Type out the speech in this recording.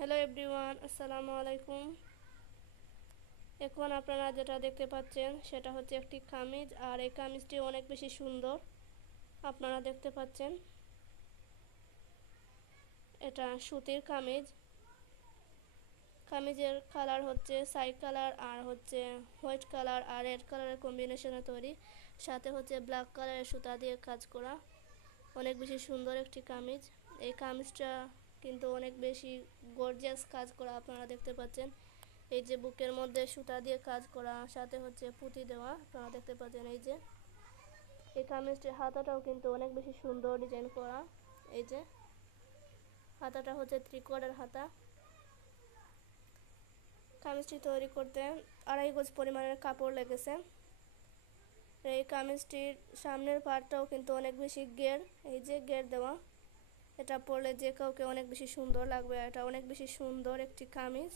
Hello everyone, আসসালামু আলাইকুম। এখন আপনারা যেটা দেখতে পাচ্ছেন সেটা হচ্ছে একটি কামিজ, আর এই কামিজটি অনেক বেশি সুন্দর। আপনারা দেখতে পাচ্ছেন এটা সুতির কামিজ। কামিজের কালার হচ্ছে সাই কালার আর হচ্ছে হোয়াইট কালার আর রেড কালারের কম্বিনেশনে তৈরি, সাথে হচ্ছে ব্ল্যাক কালারের সুতা দিয়ে কাজ করা। অনেক বেশি সুন্দর একটি কামিজ। এই কামিজটা কিন্তু অনেক বেশি গর্জিয়াস কাজ করা, আপনারা দেখতে পাচ্ছেন। এই যে বুকের মধ্যে সুতা দিয়ে কাজ করা, সাথে হচ্ছে পুঁতি দেওয়া, আপনারা দেখতে পাচ্ছেন। এই কামিজটির হাতাটাও কিন্তু অনেক বেশি সুন্দর ডিজাইন করা। এই যে হাতাটা হচ্ছে 3/4 হাতা। কামিজটি তৈরি করতে 2.5 গজ পরিমাণের কাপড় লেগেছে। এই কামিজটির সামনের পার্টটাও কিন্তু অনেক বেশি এই যে ঘের দেওয়া। এটা পরলে যে কাউকে অনেক বেশি সুন্দর লাগবে। এটা অনেক বেশি সুন্দর একটি কামিজ।